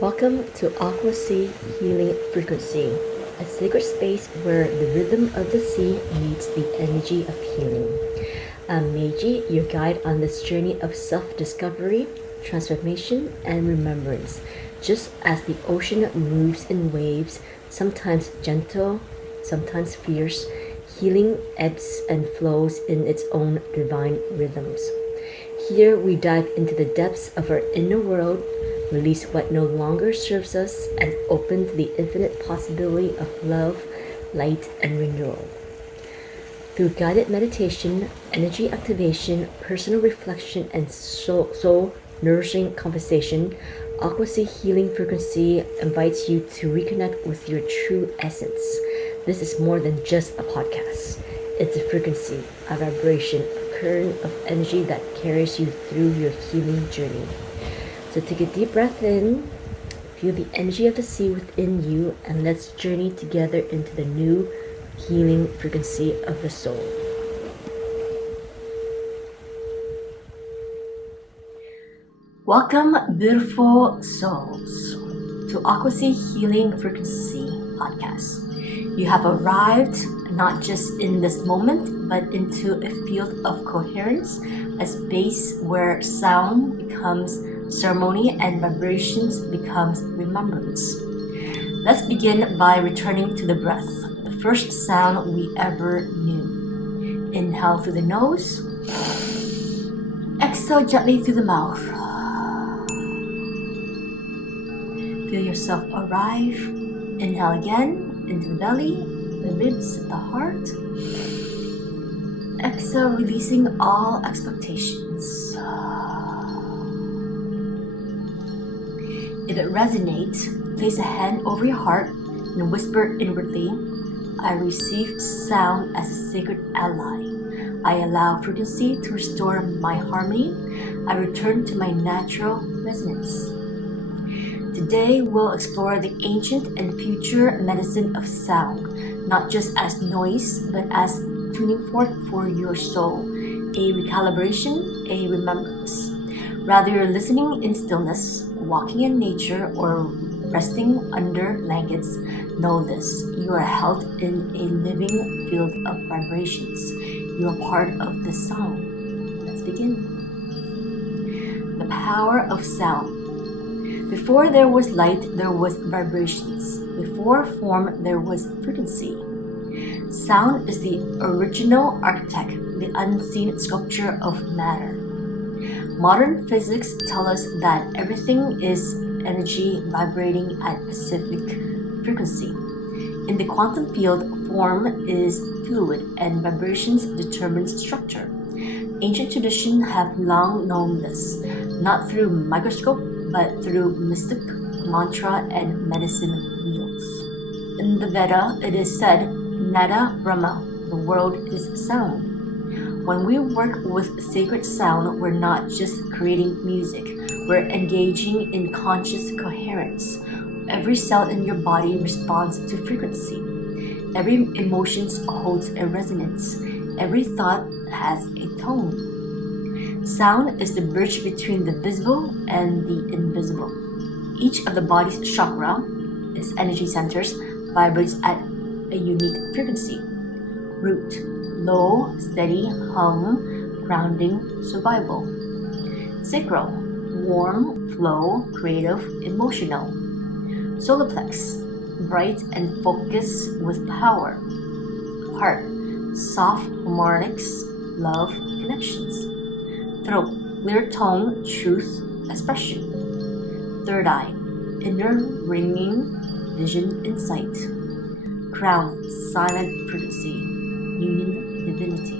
Welcome to Aquasea Healing Frequency, a sacred space where the rhythm of the sea meets the energy of healing. I'm Meiji, your guide on this journey of self-discovery, transformation, and remembrance. Just as the ocean moves in waves, sometimes gentle, sometimes fierce, healing ebbs and flows in its own divine rhythms. Here we dive into the depths of our inner world, release what no longer serves us, and open to the infinite possibility of love, light, and renewal. Through guided meditation, energy activation, personal reflection, and soul nourishing conversation, Aquasea Healing Frequency invites you to reconnect with your true essence. This is more than just a podcast. It's a frequency, a vibration, a current of energy that carries you through your healing journey. So take a deep breath in, feel the energy of the sea within you, and let's journey together into the new healing frequency of the soul. Welcome, beautiful souls, to Aquasea Healing Frequency podcast. You have arrived not just in this moment, but into a field of coherence, a space where sound becomes ceremony and vibrations becomes remembrance. Let's begin by returning to the breath, the first sound we ever knew. Inhale through the nose, exhale gently through the mouth. Feel yourself arrive. Inhale again into the belly, the ribs, the heart. Exhale, releasing all expectations. If it resonates, place a hand over your heart and whisper inwardly, I receive sound as a sacred ally. I allow frequency to restore my harmony. I return to my natural resonance. Today, we'll explore the ancient and future medicine of sound, not just as noise, but as tuning fork for your soul, a recalibration, a remembrance. Whether you're listening in stillness, walking in nature, or resting under blankets, know this: you are held in a living field of vibrations. You are part of the sound. Let's begin. The power of sound. Before there was light, there was vibrations. Before form, there was frequency. Sound is the original architect, the unseen sculpture of matter. Modern physics tell us that everything is energy vibrating at a specific frequency. In the quantum field, form is fluid and vibrations determine structure. Ancient traditions have long known this, not through microscope, but through mystic, mantra, and medicine wheels. In the Veda, it is said, Nada Brahma, the world is sound. When we work with sacred sound, we're not just creating music, we're engaging in conscious coherence. Every cell in your body responds to frequency. Every emotion holds a resonance. Every thought has a tone. Sound is the bridge between the visible and the invisible. Each of the body's chakra, its energy centers, vibrates at a unique frequency. Root, low, steady, hum, grounding, survival. Sacral, warm, flow, creative, emotional. Solarplex, bright and focus with power. Heart, soft harmonics, love, connections. Throat, clear tone, truth, expression. Third eye, inner ringing, vision, insight. Crown, silent frequency, union, divinity.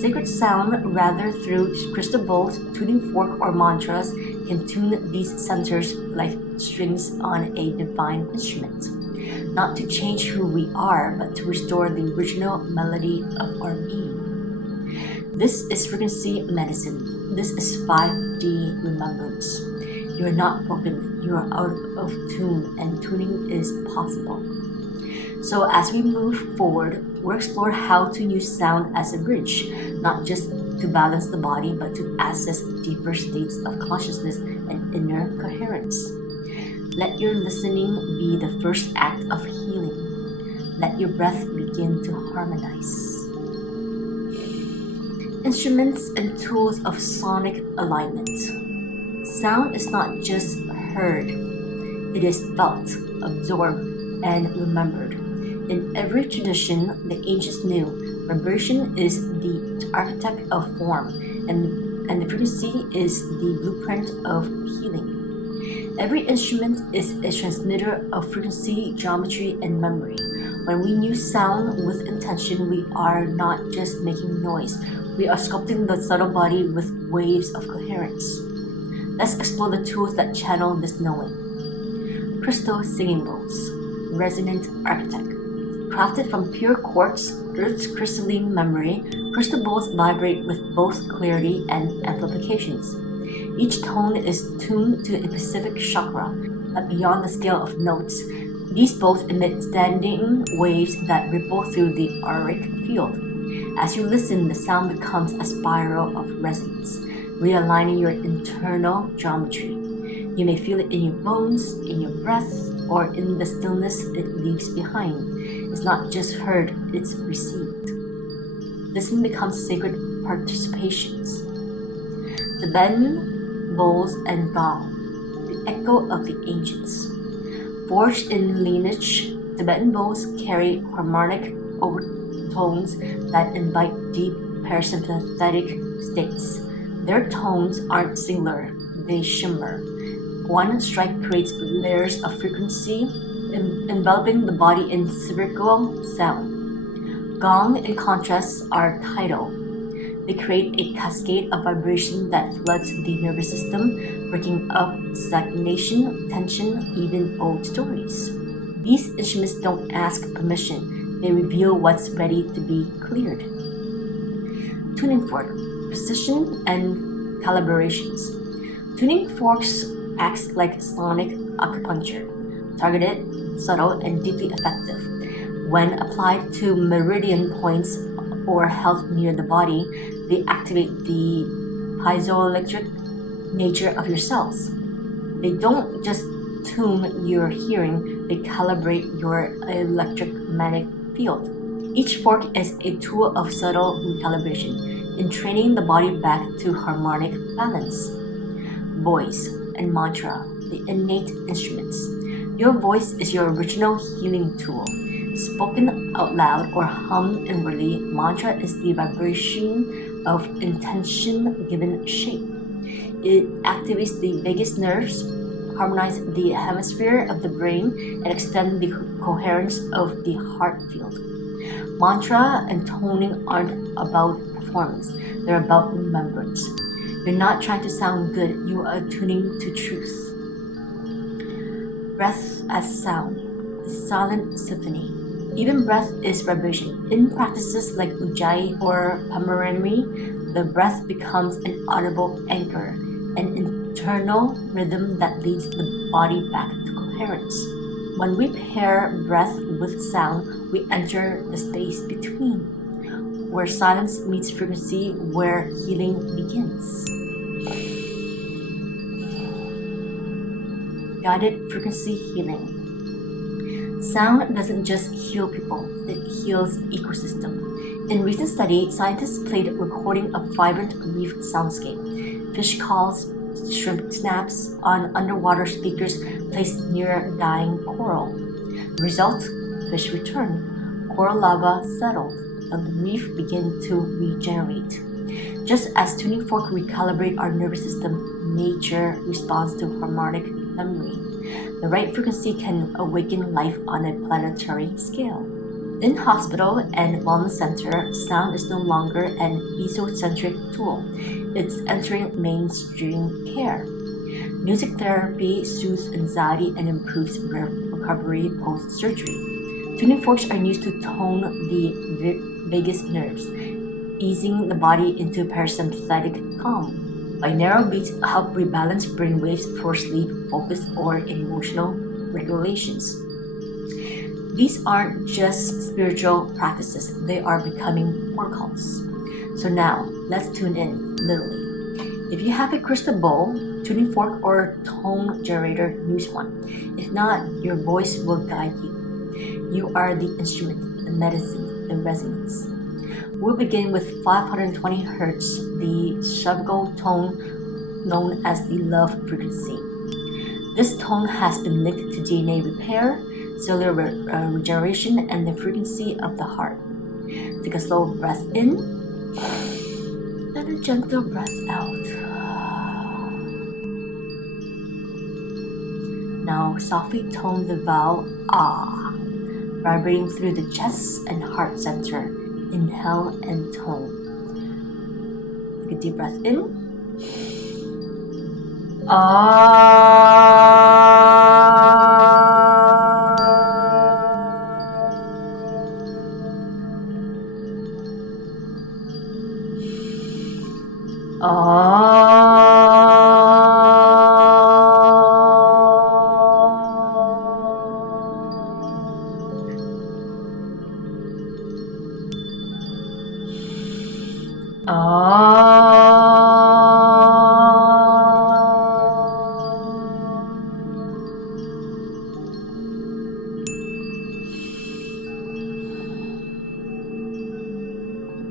Sacred sound, rather through crystal bowls, tuning fork, or mantras, can tune these centers like strings on a divine instrument. Not to change who we are, but to restore the original melody of our being. This is frequency medicine. This is 5D remembrance. You are not broken, you are out of tune, and tuning is possible. So as we move forward, we'll explore how to use sound as a bridge, not just to balance the body, but to access deeper states of consciousness and inner coherence. Let your listening be the first act of healing. Let your breath begin to harmonize. Instruments and tools of sonic alignment. Sound is not just heard, it is felt, absorbed, and remembered. In every tradition, the ancients knew vibration is the architect of form, and the frequency is the blueprint of healing. Every instrument is a transmitter of frequency, geometry, and memory. When we use sound with intention, we are not just making noise, we are sculpting the subtle body with waves of coherence. Let's explore the tools that channel this knowing. Crystal singing bowls, resonant architect. Crafted from pure quartz, Earth's crystalline memory, crystal bowls vibrate with both clarity and amplifications. Each tone is tuned to a specific chakra, but beyond the scale of notes. These bowls emit standing waves that ripple through the auric field. As you listen, the sound becomes a spiral of resonance, realigning your internal geometry. You may feel it in your bones, in your breath, or in the stillness it leaves behind. It's not just heard, it's received. Listening becomes sacred participations. Tibetan bowls and gong, the echo of the ancients. Forged in lineage, Tibetan bowls carry harmonic overtones that invite deep parasympathetic states. Their tones aren't singular, they shimmer. One strike creates layers of frequency, enveloping the body in spherical sound. Gong, in contrast, are tidal. They create a cascade of vibration that floods the nervous system, breaking up stagnation, tension, even old stories. These instruments don't ask permission, they reveal what's ready to be cleared. Tuning fork, precision and calibrations. Tuning forks acts like sonic acupuncture, targeted, subtle, and deeply effective. When applied to meridian points or held near the body, they activate the piezoelectric nature of your cells. They don't just tune your hearing, they calibrate your electromagnetic field. Each fork is a tool of subtle recalibration, in training the body back to harmonic balance. Voice and mantra, the innate instruments. Your voice is your original healing tool. Spoken out loud or hummed inwardly, mantra is the vibration of intention given shape. It activates the vagus nerves, harmonizes the hemisphere of the brain, and extends the coherence of the heart field. Mantra and toning aren't about performance, they're about remembrance. You're not trying to sound good, you are tuning to truth. Breath as sound, the silent symphony. Even breath is vibration. In practices like Ujjayi or Pamarami, the breath becomes an audible anchor, an internal rhythm that leads the body back to coherence. When we pair breath with sound, we enter the space between, where silence meets frequency, where healing begins. Guided frequency healing. Sound doesn't just heal people, it heals ecosystem. In recent study, scientists played a recording of vibrant reef soundscape. Fish calls, shrimp snaps on underwater speakers placed near dying coral. The result? Fish returned. Coral lava settled. The reef began to regenerate. Just as tuning fork recalibrate our nervous system, nature responds to harmonic memory. The right frequency can awaken life on a planetary scale. In hospital and wellness center, sound is no longer an esocentric tool. It's entering mainstream care. Music therapy soothes anxiety and improves recovery post-surgery. Tuning forks are used to tone the vagus nerves, easing the body into parasympathetic calm. Binaural beats help rebalance brain waves for sleep, focus, or emotional regulations. These aren't just spiritual practices, they are becoming protocols. So now, let's tune in, literally. If you have a crystal bowl, tuning fork or tone generator, use one. If not, your voice will guide you. You are the instrument, the medicine, the resonance. We'll begin with 520 Hz, the Shavgo tone known as the love frequency. This tone has been linked to DNA repair, cellular regeneration, and the frequency of the heart. Take a slow breath in and a gentle breath out. Now softly tone the vowel ah, vibrating through the chest and heart center. Inhale and tone. Take a deep breath in.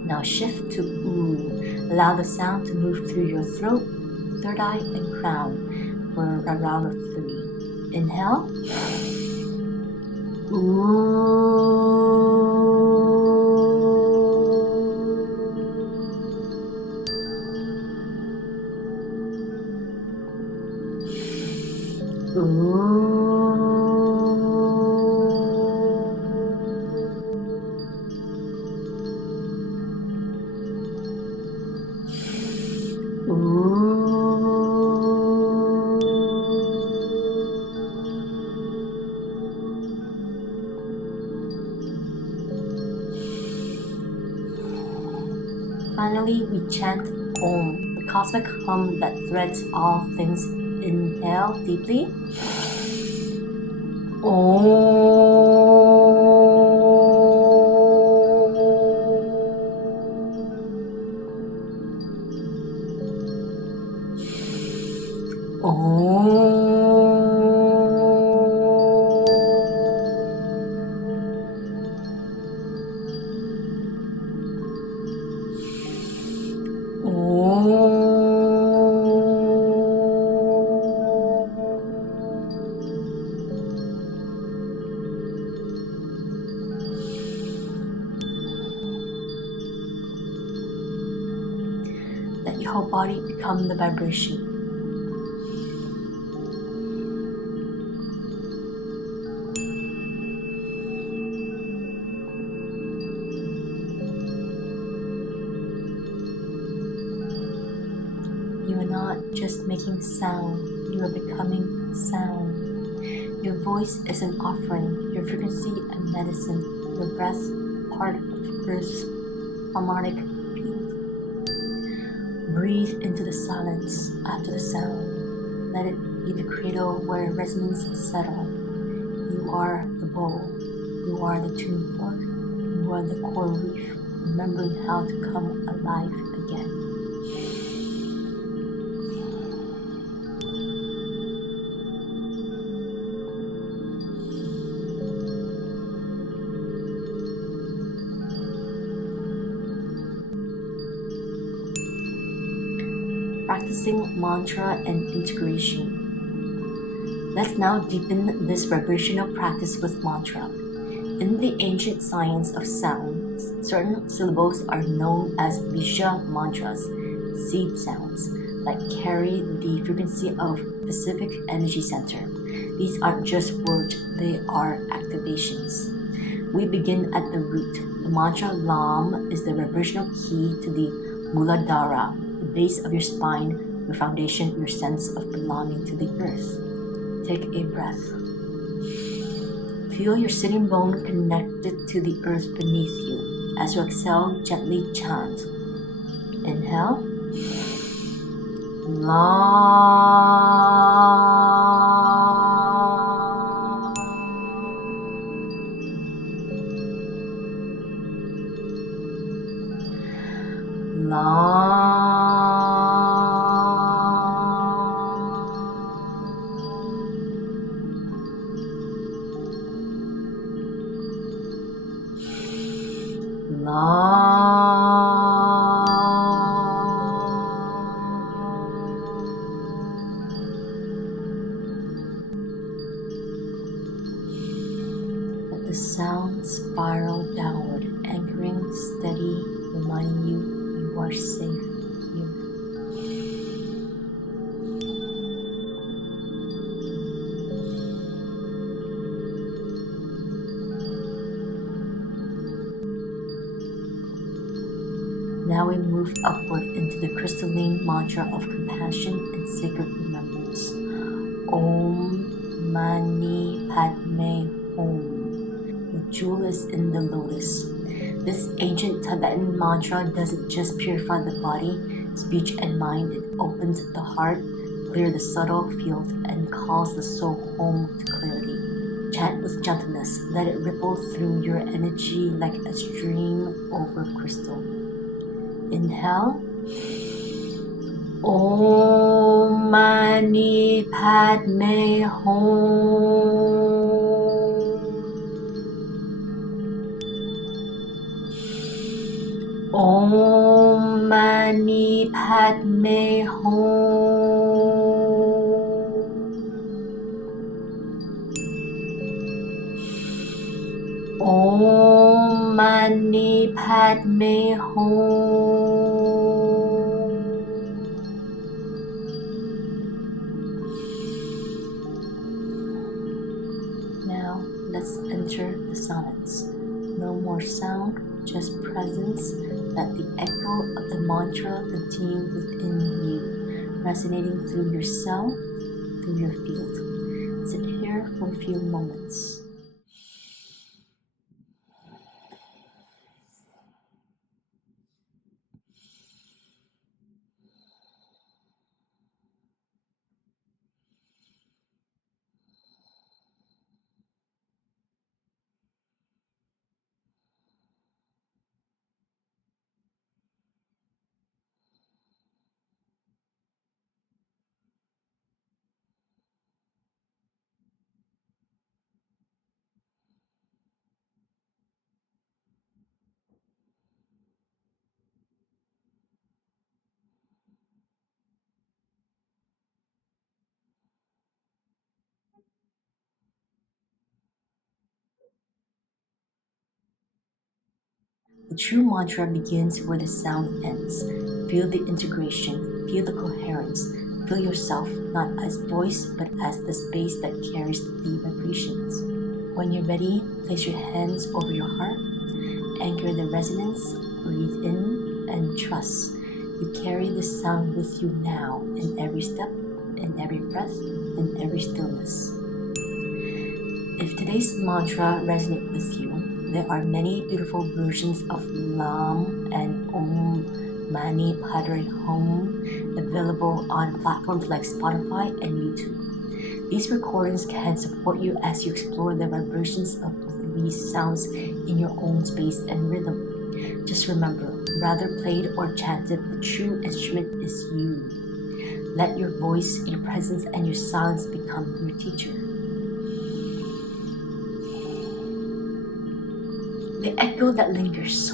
Now shift to ooh. Allow the sound to move through your throat, third eye, and crown for a round of 3. Inhale. Finally, we chant Om, the cosmic hum that threads all things. Inhale deeply. Let your whole body become the vibration. You are not just making sound, you are becoming sound. Your voice is an offering, your frequency a medicine, your breath part of Earth's harmonic field. Breathe into the silence after the sound. Let it be the cradle where resonance settles. You are the bowl. You are the tuning fork. You are the coral reef, remembering how to come alive again. Practicing mantra and integration. Let's now deepen this vibrational practice with mantra. In the ancient science of sound, certain syllables are known as bija mantras, seed sounds, that carry the frequency of specific energy center. These aren't just words, they are activations. We begin at the root. The mantra Lam is the vibrational key to the Muladhara, the base of your spine, your foundation, your sense of belonging to the earth. Take a breath. Feel your sitting bone connected to the earth beneath you. As you exhale, gently chant. Inhale. La. Let the sound spiral downward, anchoring steady, reminding you you are safe here. Now we move upward into the crystalline mantra of compassion and sacred remembrance. Om Mani Padme Hum. The jewel is in the lotus. This ancient Tibetan mantra doesn't just purify the body, speech, and mind. It opens the heart, clears the subtle field, and calls the soul home to clarity. Chant with gentleness. Let it ripple through your energy like a stream over crystal. Inhale. Om Mani Padme Hum. Om Mani Padme Hum. Om Mani Padme Hum. Now let's enter the silence. No more sound, just presence. Let the echo of the mantra continue within you, resonating through your cell, through your field. Sit here for a few moments. The true mantra begins where the sound ends. Feel the integration, feel the coherence, feel yourself not as voice but as the space that carries the vibrations. When you're ready, place your hands over your heart, anchor the resonance, breathe in, and trust. You carry this sound with you now in every step, in every breath, in every stillness. If today's mantra resonates with you, there are many beautiful versions of Lam and Om Mani Padme Hum available on platforms like Spotify and YouTube. These recordings can support you as you explore the vibrations of these sounds in your own space and rhythm. Just remember, rather played or chanted, the true instrument is you. Let your voice, your presence, and your silence become your teacher. The echo that lingers.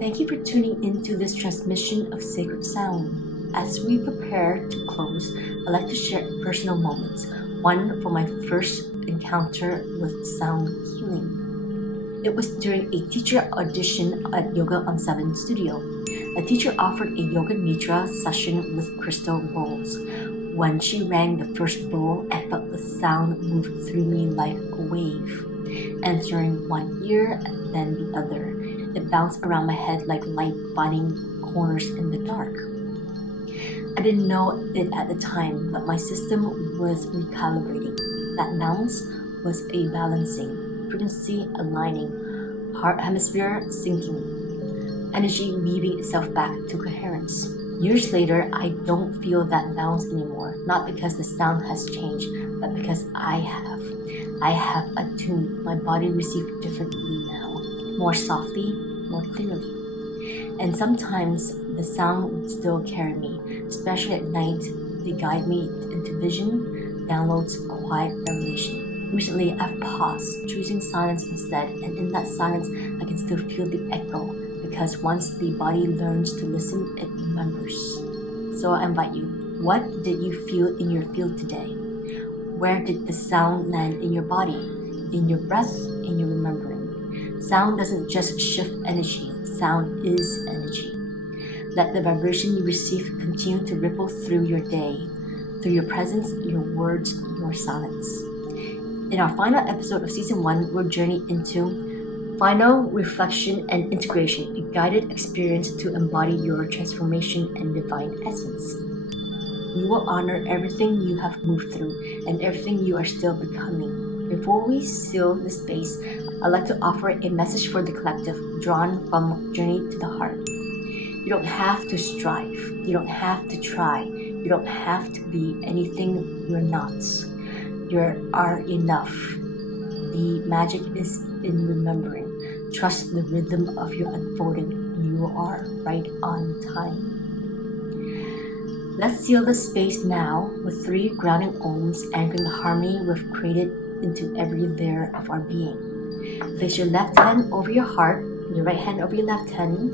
Thank you for tuning into this transmission of sacred sound. As we prepare to close, I'd like to share a personal moment, one from my first encounter with sound healing. It was during a teacher audition at Yoga on 7 Studio. A teacher offered a yoga nidra session with crystal bowls. When she rang the first bowl, I felt the sound move through me like a wave, entering one ear and then the other. It bounced around my head like light finding corners in the dark. I didn't know it at the time, but my system was recalibrating. That bounce was a balancing, frequency aligning, heart hemisphere syncing, energy weaving itself back to coherence. Years later, I don't feel that bounce anymore, not because the sound has changed, but because I have attuned. My body receives differently now, more softly, more clearly. And sometimes the sound would still carry me, especially at night. They guide me into vision, downloads, quiet revelation. Recently, I've paused, choosing silence instead, and in that silence, I can still feel the echo, the because once the body learns to listen, it remembers. So I invite you, what did you feel in your field today? Where did the sound land in your body, in your breath, in your remembering? Sound doesn't just shift energy, sound is energy. Let the vibration you receive continue to ripple through your day, through your presence, your words, your silence. In our final episode of Season 1, we'll journey into final reflection and integration, a guided experience to embody your transformation and divine essence. We will honor everything you have moved through and everything you are still becoming. Before we seal the space, I'd like to offer a message for the collective drawn from Journey to the Heart. You don't have to strive. You don't have to try. You don't have to be anything you're not. You are enough. The magic is in remembering. Trust the rhythm of your unfolding. You are right on time. Let's seal the space now with 3 grounding ohms anchoring the harmony we've created into every layer of our being. Place your left hand over your heart, your right hand over your left hand,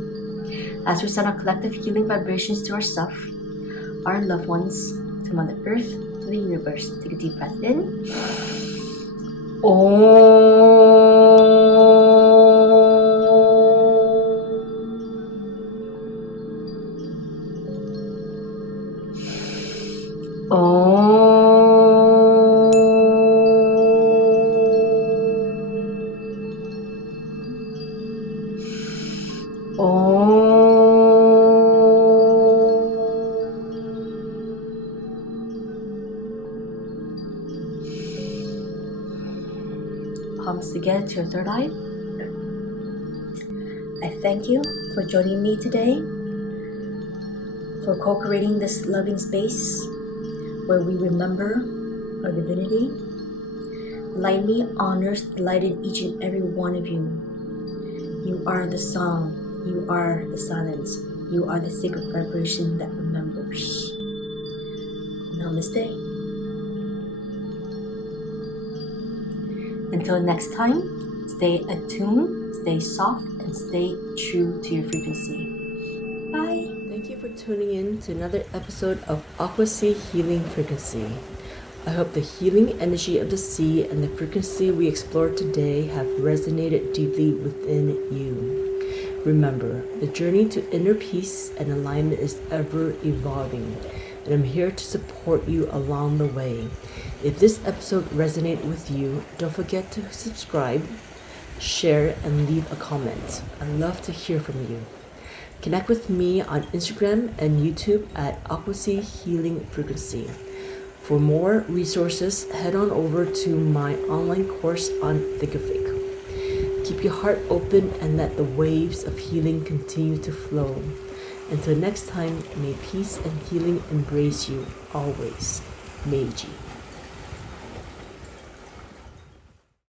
as we send our collective healing vibrations to ourselves, our loved ones, to Mother Earth, to the universe. Take a deep breath in. Palms together to your third eye. I thank you for joining me today, for co-creating this loving space where we remember our divinity. Light me honors the light in each and every one of you. You are the song, you are the silence, you are the sacred vibration that remembers. Namaste. Until next time, stay attuned, stay soft, and stay true to your frequency. Bye. Thank you for tuning in to another episode of Aquasea Healing Frequency. I hope the healing energy of the sea and the frequency we explored today have resonated deeply within you. Remember, the journey to inner peace and alignment is ever evolving, and I'm here to support you along the way. If this episode resonated with you, don't forget to subscribe, share, and leave a comment. I'd love to hear from you. Connect with me on Instagram and YouTube at Aquasea Healing Frequency. For more resources, head on over to my online course on Think of Fake. Keep your heart open and let the waves of healing continue to flow. Until next time, may peace and healing embrace you always. Meiji.